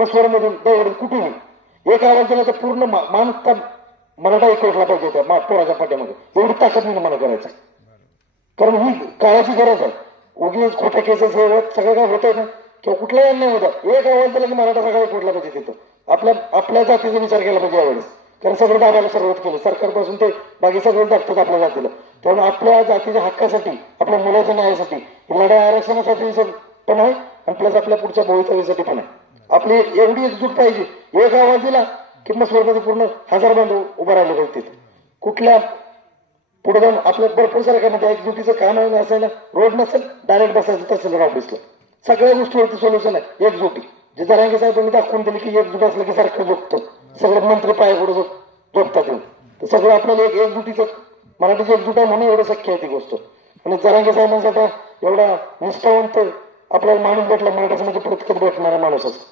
मसवडमधून दौडून कुठेही एक आवाज दिला तर पूर्ण मानता मराठा एक उठला पाहिजे होता पोराच्या पाठ्यामध्ये एवढी ताकद निर्माण करायचं. कारण ही काळाची गरज आहे. उगीच खोट्या केसेस सगळं काय होत आहे ना किंवा कुठलाही अन्याय होता एक आवाज दिला की मराठा सगळा एक उठला पाहिजे तिथं. आपल्या जातीचा विचार केला पाहिजे यावेळेस. कारण सगळं दाबायला सुरुवात केली सरकारपासून ते बाकी सगळं दाबतात आपल्या जातीला. त्यामुळे आपल्या जातीच्या हक्कासाठी आपल्या मुलाच्या न्यायासाठी लढाई आरक्षणासाठी पण आहे आणि प्लस आपल्या पुढच्या भवितव्यासाठी पण आहे. आपली एवढी एकजूट पाहिजे. एक आवाज दिला की मसवडमध्ये पूर्ण 1000 बांधव उभं राहिले पाहिजे. कुठल्या पुढे जाऊन आपल्या भरपूर सारं काय म्हणतात एकजुटीचं काम आहे असं ना रोड नसेल डायरेक्ट बसायचं तहसीलदार ऑफिसला सगळ्या गोष्टीवरती सोल्युशन आहे एकजुटी. जे जरांगे साहेबांनी दाखवून दिली की एकजूट असलं की सारखं झोपतो सगळे मंत्री पाया पुढे झोपतात येऊन तर सगळं आपल्याला एकजुटीचं मराठीची एकजूट आहे म्हणून एवढं शक्य आहे ती गोष्ट. आणि जरांगे साहेबांचा एवढा निष्ठावंत आपल्याला माणूस भेटला मराठा समाजाच्या प्रत्येक भेटणारा माणूस असतो.